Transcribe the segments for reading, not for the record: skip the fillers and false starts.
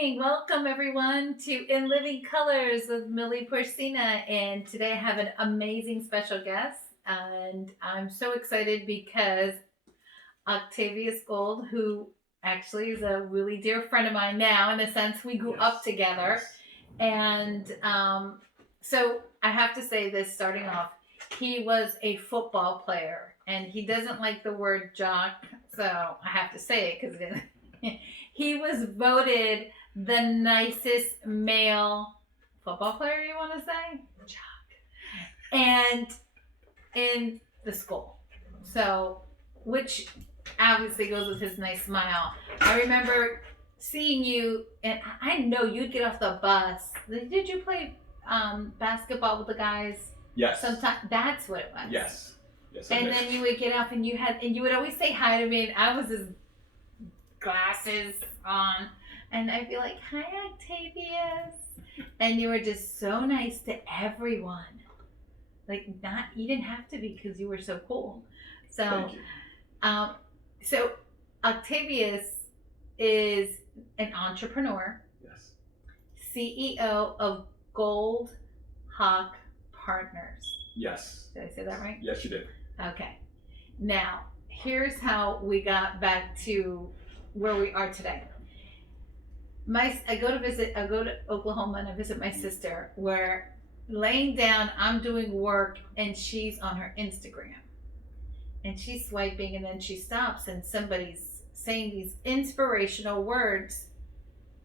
morning. Welcome everyone to In Living Colors with Millie Porcina. And today I have an amazing special guest. And I'm so excited because Octavius Gould, who actually is a really dear friend of mine now, in a sense, we grew up together. And so I have to say this starting off. He was a football player and he doesn't like the word jock. So I have to say it because he was voted the nicest male football player, you want to say? Jock. And in the school. So, which obviously goes with his nice smile. I remember seeing you, and I know you'd get off the bus. Did you play basketball with the guys? Yes. Sometimes that's what it was. Yes. Yes. And then you would get up, and you would always say hi to me, and I was his glasses on, and I'd be like, "Hi, Octavius," and you were just so nice to everyone. Like, you didn't have to be because you were so cool. So, Thank you. So Octavius is an entrepreneur. Yes. CEO of GoldHawk Partners. Yes. Did I say that right? Yes, you did. Okay. Now, here's how we got back to where we are today. I go to Oklahoma and I visit my sister, where laying down, I'm doing work and she's on her Instagram. And she's swiping and then she stops and somebody's saying these inspirational words.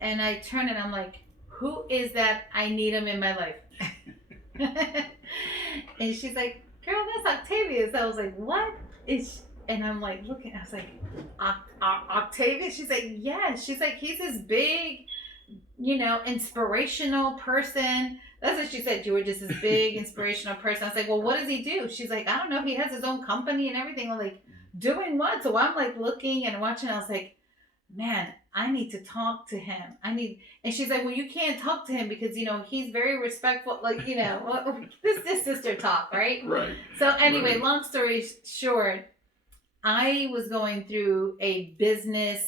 And I turn and I'm like, who is that? I need him in my life. And she's like, girl, that's Octavius. I was like, what? And I'm like looking, I was like, Octavius? She's like, yeah. She's like, he's this big, inspirational person. That's what she said. You were just this big, inspirational person. I was like, well, what does he do? She's like, I don't know. He has his own company and everything. I'm like, doing what? So I'm like looking and watching. I was like, man, I need to talk to him. And she's like, well, you can't talk to him because, he's very respectful. Like, this sister talk, right? Right. So anyway, Right. Long story short, I was going through a business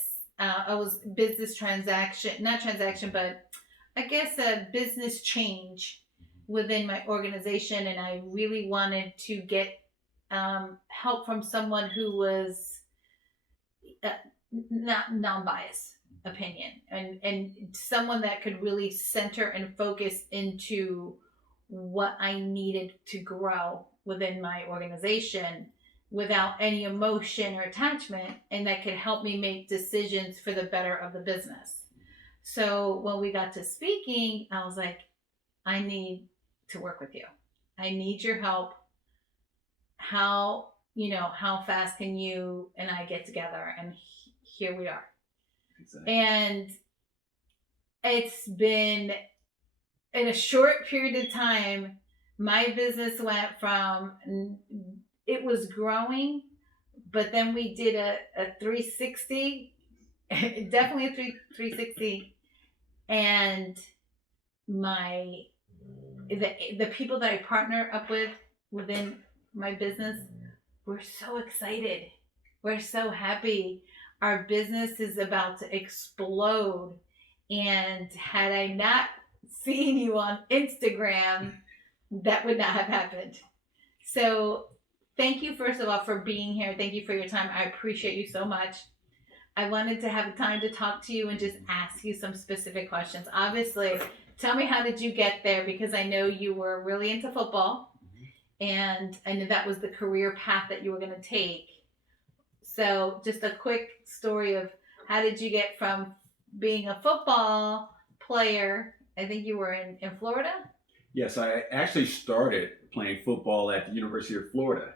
transaction, not transaction, but I guess a business change within my organization. And I really wanted to get help from someone who was not non-biased opinion and someone that could really center and focus into what I needed to grow within my organization without any emotion or attachment, and that could help me make decisions for the better of the business. So when we got to speaking, I was like, I need to work with you. I need your help. How fast can you and I get together? And here we are. Exactly. And it's been, in a short period of time, my business went from, it was growing, but then we did a 360, definitely a 360. And the people that I partner up with within my business, we're so excited. We're so happy. Our business is about to explode. And had I not seen you on Instagram, that would not have happened. So thank you, first of all, for being here. Thank you for your time. I appreciate you so much. I wanted to have time to talk to you and just ask you some specific questions. Obviously, tell me, how did you get there? Because I know you were really into football. And I knew that was the career path that you were going to take. So just a quick story of how did you get from being a football player, I think you were in Florida? Yes, I actually started playing football at the University of Florida.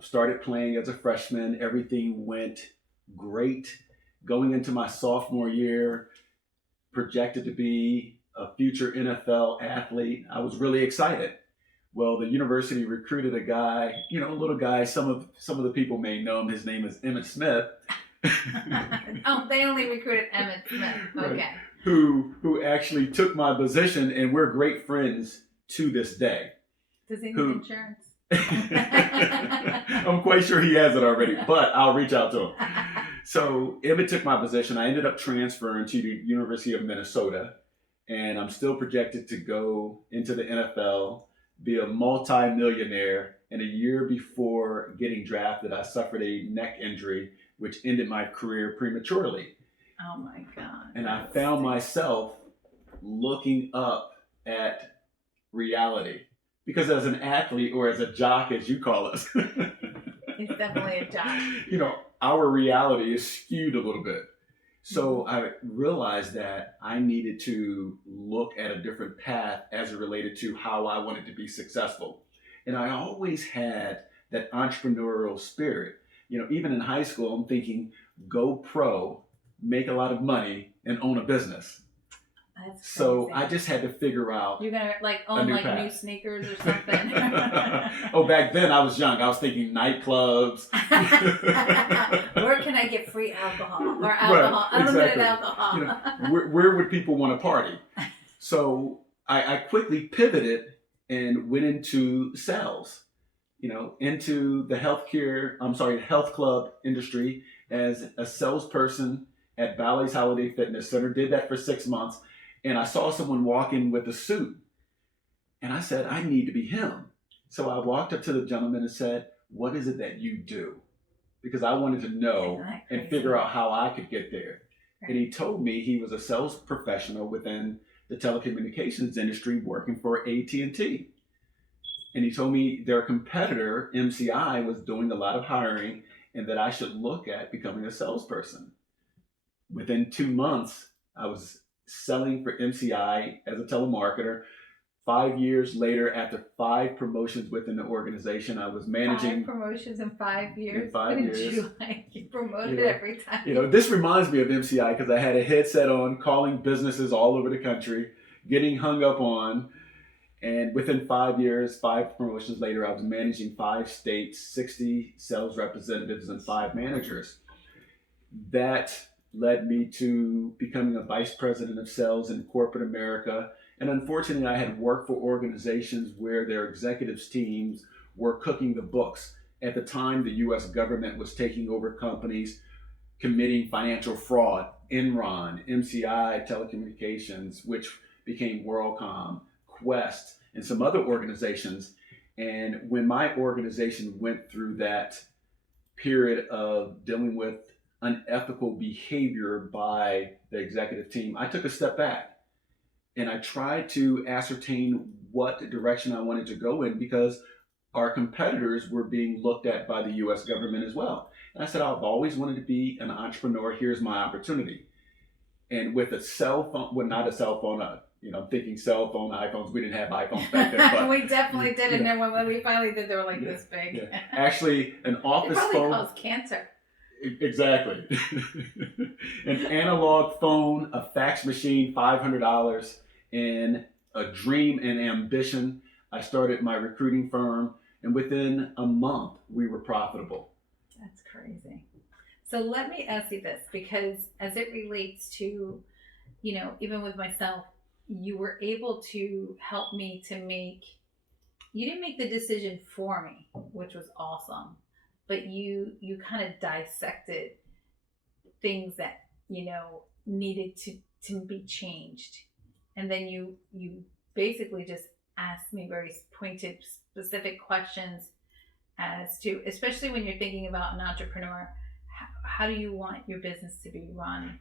Started playing as a freshman. Everything went great. Going into my sophomore year, projected to be a future NFL athlete. I was really excited. Well, the university recruited a guy, a little guy. Some of the people may know him. His name is Emmett Smith. Oh, they only recruited Emmett Smith. Okay. Right. Who actually took my position, and we're great friends to this day. Does he need insurance? I'm quite sure he has it already, but I'll reach out to him. So Emmett took my position. I ended up transferring to the University of Minnesota, and I'm still projected to go into the NFL, be a multi-millionaire. And a year before getting drafted, I suffered a neck injury, which ended my career prematurely. Oh my God. And I found myself looking up at reality. Because as an athlete, or as a jock, as you call us, He's definitely a jock. Our reality is skewed a little bit. So I realized that I needed to look at a different path as it related to how I wanted to be successful. And I always had that entrepreneurial spirit. Even in high school, I'm thinking, go pro, make a lot of money, and own a business. That's crazy. So I just had to figure out. You're gonna own new sneakers or something. Oh, back then I was young. I was thinking nightclubs. Where can I get free alcohol or alcohol, right, unlimited exactly. alcohol? Where would people want to party? So I quickly pivoted and went into sales. Into the health club industry as a salesperson at Bally's Holiday Fitness Center. Did that for 6 months. And I saw someone walk in with a suit. And I said, I need to be him. So I walked up to the gentleman and said, what is it that you do? Because I wanted to know and figure out how I could get there. Right. And he told me he was a sales professional within the telecommunications industry working for AT&T. And he told me their competitor, MCI, was doing a lot of hiring and that I should look at becoming a salesperson. Within 2 months, I was selling for MCI as a telemarketer. 5 years later, after 5 promotions within the organization, I was managing 5 promotions in 5 years. In 5 years, you promoted every time. This reminds me of MCI because I had a headset on, calling businesses all over the country, getting hung up on, and within 5 years, 5 promotions later, I was managing 5 states, 60 sales representatives, and 5 managers. That led me to becoming a vice president of sales in corporate America. And unfortunately, I had worked for organizations where their executives teams were cooking the books. At the time, the U.S. government was taking over companies, committing financial fraud. Enron, MCI Telecommunications, which became WorldCom, Quest, and some other organizations. And when my organization went through that period of dealing with unethical behavior by the executive team, I took a step back. And I tried to ascertain what direction I wanted to go in because our competitors were being looked at by the U.S. government as well. And I said, I've always wanted to be an entrepreneur. Here's my opportunity. And with a cell phone, well, not a cell phone, I'm thinking cell phone, iPhones. We didn't have iPhones back then. But, we definitely didn't. And when we finally did, they were like this big. Yeah. Actually, an office phone. It probably caused cancer. Exactly. An analog phone, a fax machine, $500. And a dream and ambition, I started my recruiting firm, and within a month, we were profitable. That's crazy. So let me ask you this, because as it relates to, even with myself, you were able to help me you didn't make the decision for me, which was awesome, but you kind of dissected things that, needed to be changed. And then you basically just asked me very pointed, specific questions as to, especially when you're thinking about an entrepreneur, how do you want your business to be run?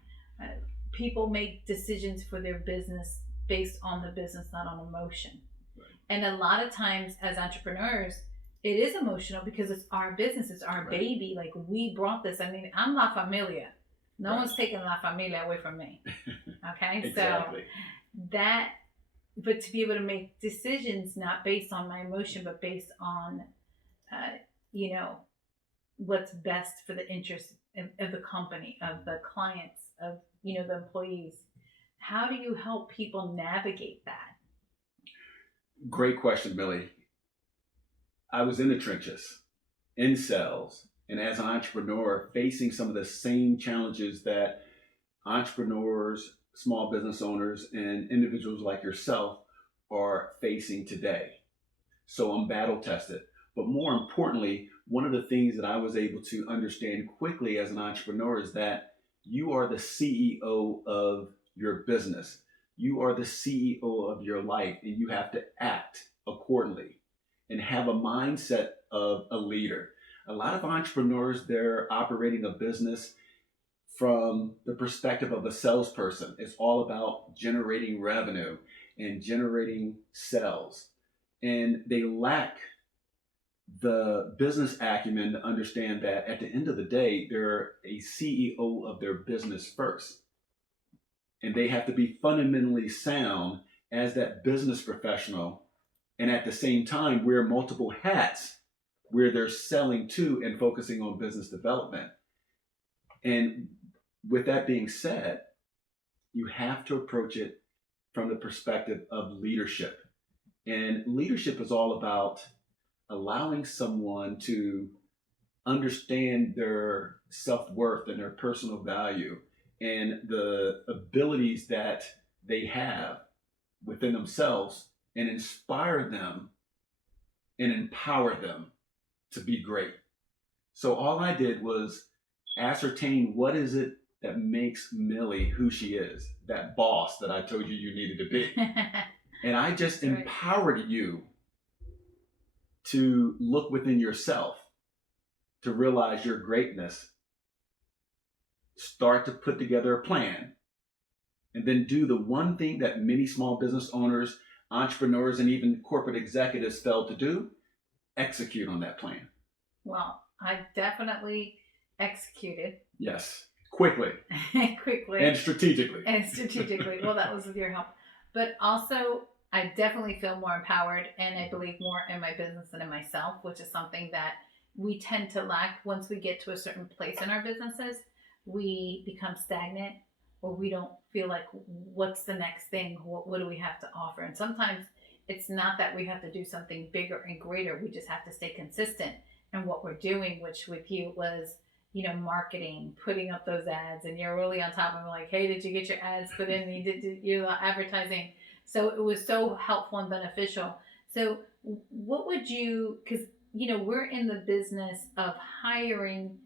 People make decisions for their business based on the business, not on emotion. Right. And a lot of times as entrepreneurs, it is emotional because it's our business, it's our baby. Like, we brought this. I mean, I'm La Familia. No one's taking La Familia away from me. Okay? Exactly. But to be able to make decisions not based on my emotion, but based on, what's best for the interest of the company, of the clients, of, the employees. How do you help people navigate that? Great question, Millie. I was in the trenches, in sales, and as an entrepreneur, facing some of the same challenges that entrepreneurs, small business owners, and individuals like yourself are facing today. So I'm battle tested. But more importantly, one of the things that I was able to understand quickly as an entrepreneur is that you are the CEO of your business. You are the CEO of your life, and you have to act accordingly and have a mindset of a leader. A lot of entrepreneurs, they're operating a business from the perspective of a salesperson. It's all about generating revenue and generating sales. And they lack the business acumen to understand that at the end of the day, they're a CEO of their business first. And they have to be fundamentally sound as that business professional. And at the same time, wear multiple hats where they're selling to and focusing on business development. And with that being said, you have to approach it from the perspective of leadership. And leadership is all about allowing someone to understand their self-worth and their personal value and the abilities that they have within themselves, and inspire them and empower them to be great. So all I did was ascertain what is it that makes Millie who she is, that boss that I told you needed to be. And I just empowered you to look within yourself, to realize your greatness, start to put together a plan, and then do the one thing that many small business owners, entrepreneurs, and even corporate executives fail to do: execute on that plan. Well, I definitely executed. Yes, quickly. Quickly. And strategically. Well, that was with your help. But also, I definitely feel more empowered, and I believe more in my business and in myself, which is something that we tend to lack. Once we get to a certain place in our businesses, we become stagnant, or we don't feel like, what's the next thing? What do we have to offer? And sometimes it's not that we have to do something bigger and greater. We just have to stay consistent in what we're doing, which with you was, marketing, putting up those ads, and you're really on top of it, like, hey, did you get your ads put in? You did your advertising. So it was so helpful and beneficial. So what would you, because, we're in the business of hiring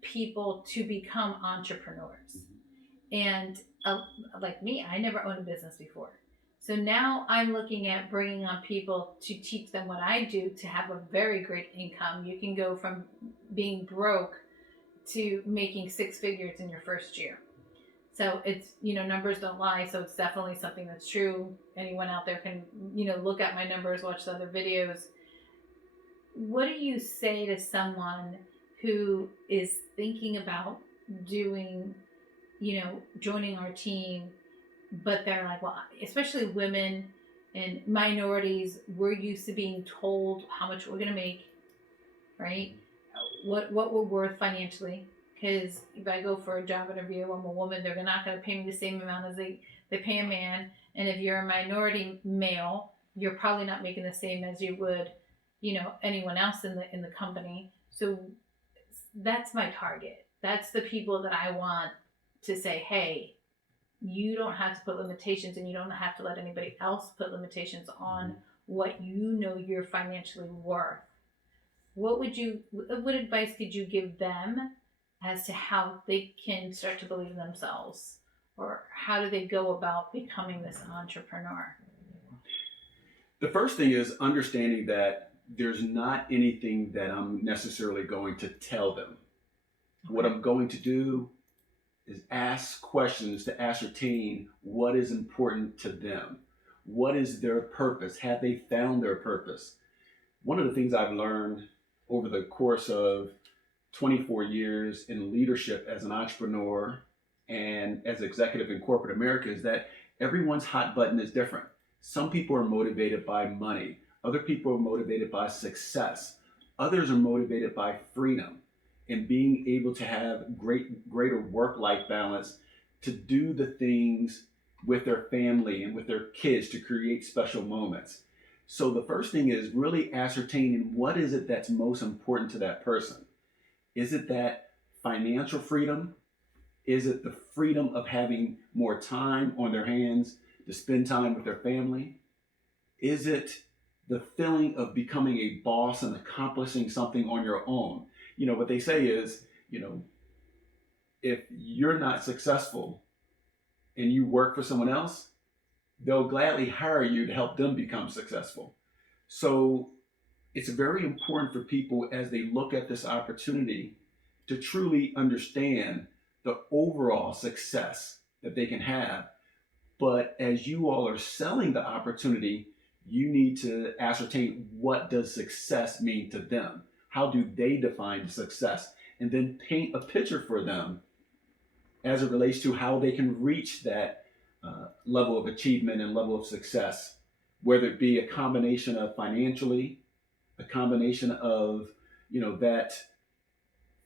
people to become entrepreneurs. And like me, I never owned a business before. So now I'm looking at bringing on people to teach them what I do to have a very great income. You can go from being broke to making six figures in your first year. So it's, numbers don't lie. So it's definitely something that's true. Anyone out there can, look at my numbers, watch the other videos. What do you say to someone who is thinking about doing, joining our team, but they're like, well, especially women and minorities, we're used to being told how much we're going to make, right? What we're worth financially. Because if I go for a job interview, I'm a woman, they're not going to pay me the same amount as they pay a man. And if you're a minority male, you're probably not making the same as you would, anyone else in the company. So that's my target. That's the people that I want to say, hey, you don't have to put limitations, and you don't have to let anybody else put limitations on what you're financially worth. What advice could you give them as to how they can start to believe in themselves, or how do they go about becoming this entrepreneur? The first thing is understanding that there's not anything that I'm necessarily going to tell them. Okay. What I'm going to do is ask questions to ascertain what is important to them. What is their purpose? Have they found their purpose? One of the things I've learned over the course of 24 years in leadership as an entrepreneur and as executive in corporate America is that everyone's hot button is different. Some people are motivated by money. Other people are motivated by success. Others are motivated by freedom and being able to have greater work-life balance, to do the things with their family and with their kids to create special moments. So the first thing is really ascertaining what is it that's most important to that person. Is it that financial freedom? Is it the freedom of having more time on their hands to spend time with their family? Is it the feeling of becoming a boss and accomplishing something on your own. What they say is, if you're not successful and you work for someone else, they'll gladly hire you to help them become successful. So it's very important for people as they look at this opportunity to truly understand the overall success that they can have. But as you all are selling the opportunity, you need to ascertain, what does success mean to them? How do they define success? And then paint a picture for them as it relates to how they can reach that level of achievement and level of success, whether it be a combination of financially, a combination of that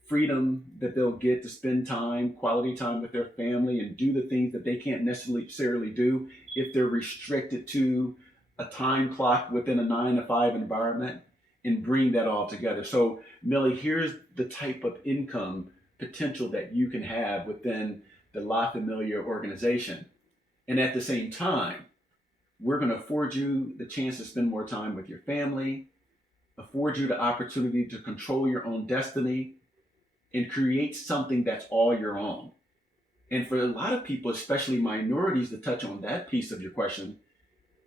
freedom that they'll get to spend quality time with their family and do the things that they can't necessarily do if they're restricted to a time clock within a 9 to 5 environment, and bring that all together. So Millie, here's the type of income potential that you can have within the La Familia organization. And at the same time, we're going to afford you the chance to spend more time with your family, afford you the opportunity to control your own destiny, and create something that's all your own. And for a lot of people, especially minorities, to touch on that piece of your question,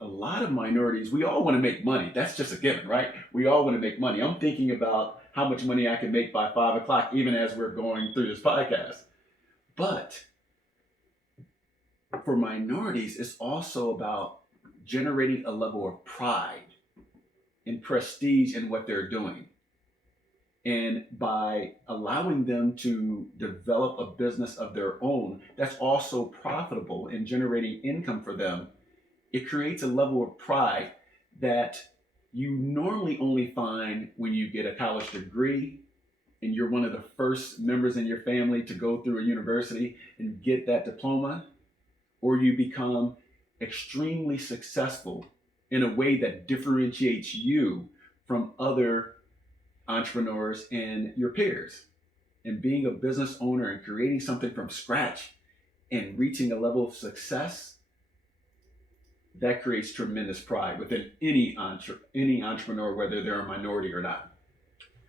a lot of minorities, we all want to make money. That's just a given, right? We all want to make money. I'm thinking about how much money I can make by 5 o'clock, even as we're going through this podcast. But for minorities, it's also about generating a level of pride and prestige in what they're doing. And by allowing them to develop a business of their own that's also profitable and generating income for them, it creates a level of pride that you normally only find when you get a college degree and you're one of the first members in your family to go through a university and get that diploma, or you become extremely successful in a way that differentiates you from other entrepreneurs and your peers. And being a business owner and creating something from scratch and reaching a level of success, that creates tremendous pride within any entrepreneur, whether they're a minority or not.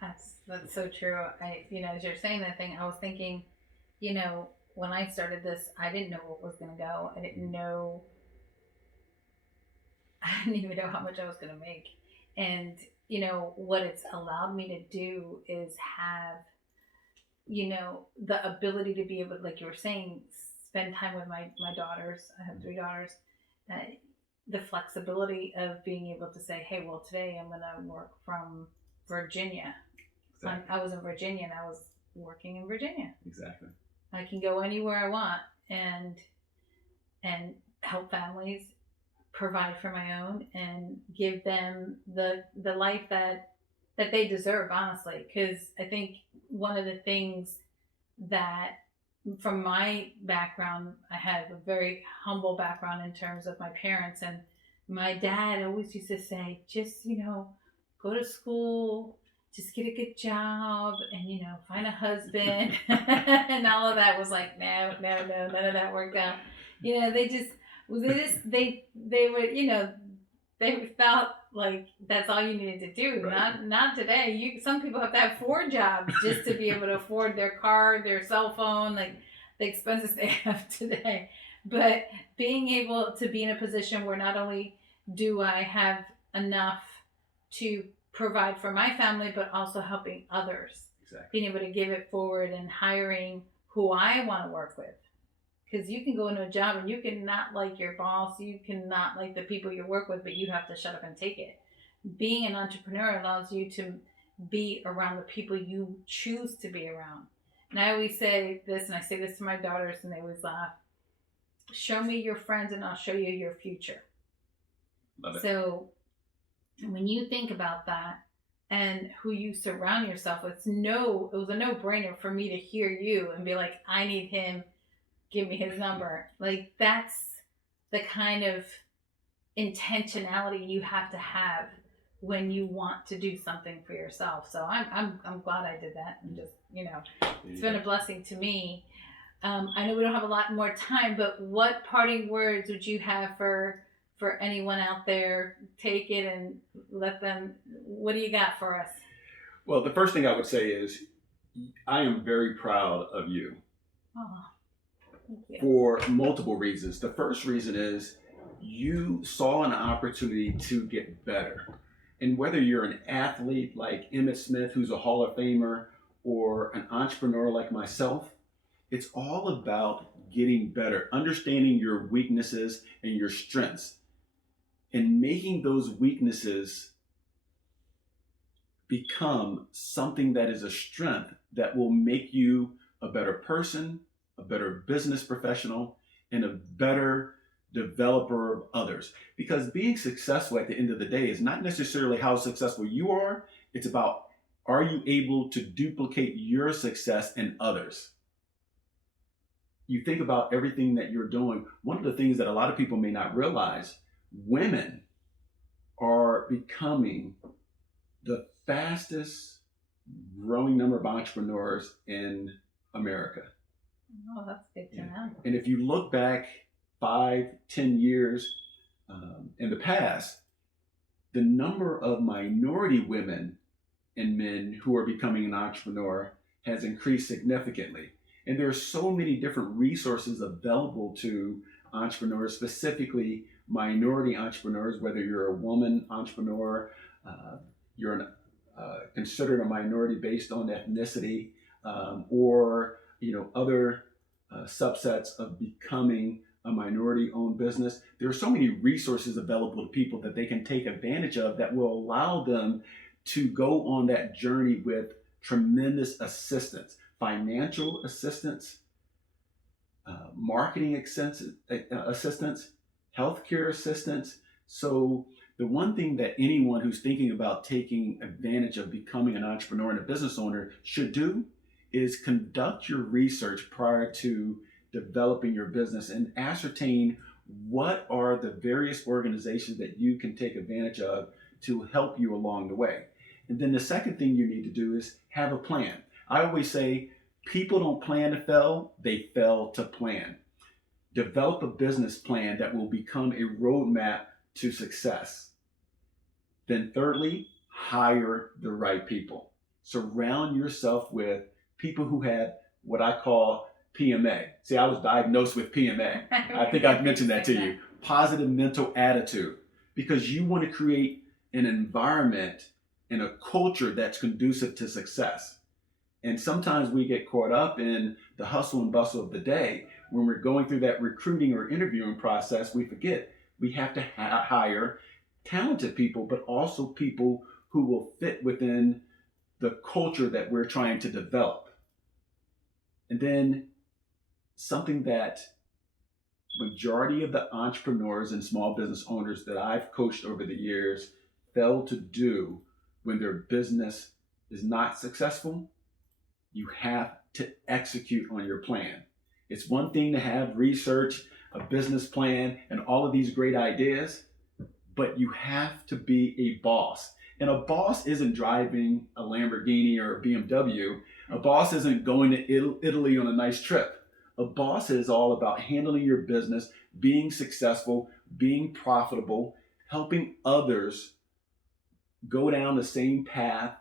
That's so true. As you're saying that thing, I was thinking, when I started this, I didn't know what was going to go. I didn't even know how much I was going to make. And, what it's allowed me to do is have, the ability to be able to, like you were saying, spend time with my daughters. I have 3 daughters. The flexibility of being able to say, hey, well, today I'm going to work from Virginia. Exactly. I was in Virginia and I was working in Virginia. Exactly. I can go anywhere I want and help families, provide for my own, and give them the life that they deserve, honestly. Because I think one of the things that, from my background, I had a very humble background in terms of my parents, and my dad always used to say, just, go to school, just get a good job, and, find a husband. And all of that was like, no, none of that worked out. They would, they felt like that's all you needed to do. Right. Not today. Some people have to have 4 jobs just to be able to afford their car, their cell phone, like the expenses they have today. But being able to be in a position where not only do I have enough to provide for my family, but also helping others. Exactly. Being able to give it forward and hiring who I want to work with. Because you can go into a job and you can not like your boss, you can not like the people you work with, but you have to shut up and take it. Being an entrepreneur allows you to be around the people you choose to be around. And I always say this, and I say this to my daughters, and they always laugh. Show me your friends and I'll show you your future. Love it. So when you think about that and who you surround yourself with, it was a no-brainer for me to hear you and be like, I need him. Give me his number. Like, that's the kind of intentionality you have to have when you want to do something for yourself. So I'm glad I did that. And just, it's been a blessing to me. I know we don't have a lot more time, but what parting words would you have for for anyone out there, take it and let them, what do you got for us? Well, the first thing I would say is I am very proud of you Oh, thank you. for multiple reasons. The first reason is you saw an opportunity to get better. And whether you're an athlete like Emmitt Smith, who's a Hall of Famer, or an entrepreneur like myself, it's all about getting better, understanding your weaknesses and your strengths, and making those weaknesses become something that is a strength that will make you a better person, a better business professional, and a better developer of others. Because being successful at the end of the day is not necessarily how successful you are, it's about, are you able to duplicate your success in others? You think about everything that you're doing. One of the things that a lot of people may not realize, women are becoming the fastest growing number of entrepreneurs in America. Oh, that's good to Yeah. know. And if you look back 5, 10 years in the past, the number of minority women and men who are becoming an entrepreneur has increased significantly. And there are so many different resources available to entrepreneurs, specifically minority entrepreneurs, whether you're a woman entrepreneur, you're considered a minority based on ethnicity, or other subsets of becoming a minority-owned business. There are so many resources available to people that they can take advantage of that will allow them to go on that journey with tremendous assistance, financial assistance, marketing assistance, healthcare assistance. So the one thing that anyone who's thinking about taking advantage of becoming an entrepreneur and a business owner should do is conduct your research prior to developing your business and ascertain what are the various organizations that you can take advantage of to help you along the way. And then the second thing you need to do is have a plan. I always say people don't plan to fail, they fail to plan. Develop a business plan that will become a roadmap to success. Then thirdly, hire the right people. Surround yourself with people who have what I call PMA. See, I was diagnosed with PMA. I think I've mentioned that to you. Positive mental attitude. Because you want to create an environment and a culture that's conducive to success. And sometimes we get caught up in the hustle and bustle of the day. When we're going through that recruiting or interviewing process, we forget we have to hire talented people, but also people who will fit within the culture that we're trying to develop. And then something that majority of the entrepreneurs and small business owners that I've coached over the years fail to do when their business is not successful, you have to execute on your plan. It's one thing to have research, a business plan, and all of these great ideas, but you have to be a boss. And a boss isn't driving a Lamborghini or a BMW. A boss isn't going to Italy on a nice trip. A boss is all about handling your business, being successful, being profitable, helping others go down the same path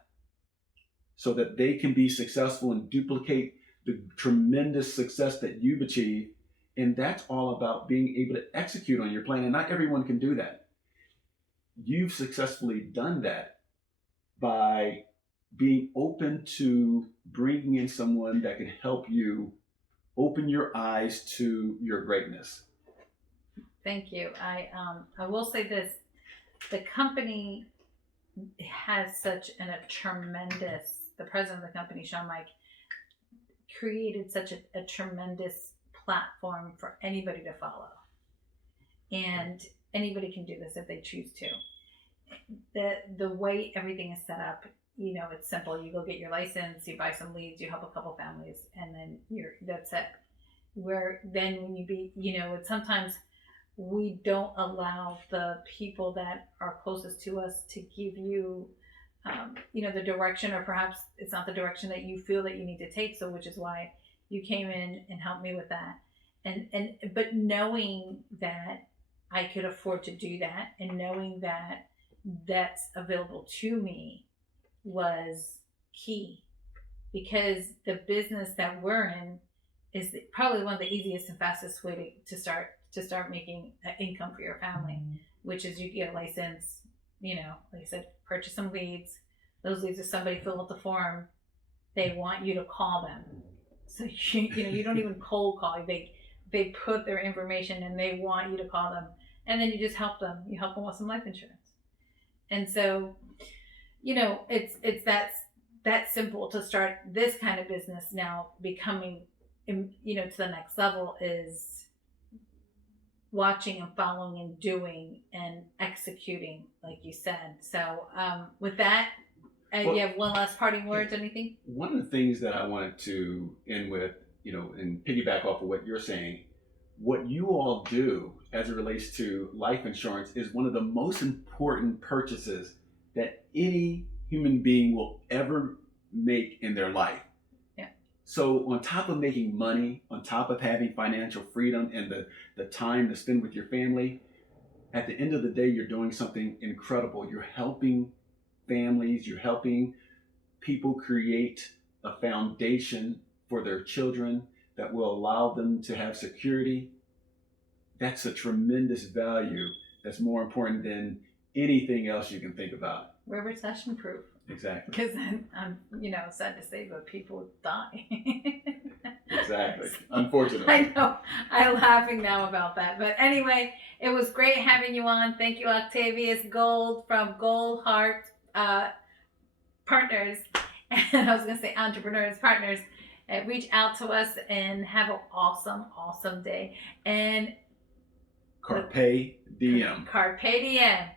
so that they can be successful and duplicate the tremendous success that you've achieved. And that's all about being able to execute on your plan. And not everyone can do that. You've successfully done that by being open to bringing in someone that can help you open your eyes to your greatness. Thank you. I will say this: the company has such a tremendous. The president of the company, Sean Mike, created such a tremendous platform for anybody to follow, and anybody can do this if they choose to. The way everything is set up, it's simple. You go get your license, you buy some leads, you help a couple families, and then that's it. Where then when it's sometimes we don't allow the people that are closest to us to give you, the direction, or perhaps it's not the direction that you feel that you need to take. So, which is why you came in and helped me with that. But knowing that I could afford to do that, and knowing that that's available to me was key, because the business that we're in is probably one of the easiest and fastest way to start making an income for your family, which is you get a license, like I said, purchase some leads. Those leads, if somebody fill out the form, they want you to call them. So you don't even cold call. They put their information and they want you to call them, and then you just help them. You help them with some life insurance, and so it's that simple to start this kind of business. Now becoming to the next level is watching and following and doing and executing, like you said. So with that, Well, you have one last parting words, anything? one of the things that I wanted to end with, and piggyback off of what you're saying, what you all do as it relates to life insurance is one of the most important purchases that any human being will ever make in their life. Yeah. So on top of making money, on top of having financial freedom and the time to spend with your family, at the end of the day, you're doing something incredible. You're helping families, you're helping people create a foundation for their children that will allow them to have security. That's a tremendous value that's more important than anything else you can think about. We're recession proof. Exactly. Because I'm sad to say, but people die. Exactly. Unfortunately. I know. I'm laughing now about that. But anyway, it was great having you on. Thank you, Octavius Gould from GoldHawk Partners. And I was going to say Entrepreneurs Partners. Reach out to us and have an awesome, awesome day. And Carpe diem. Carpe diem.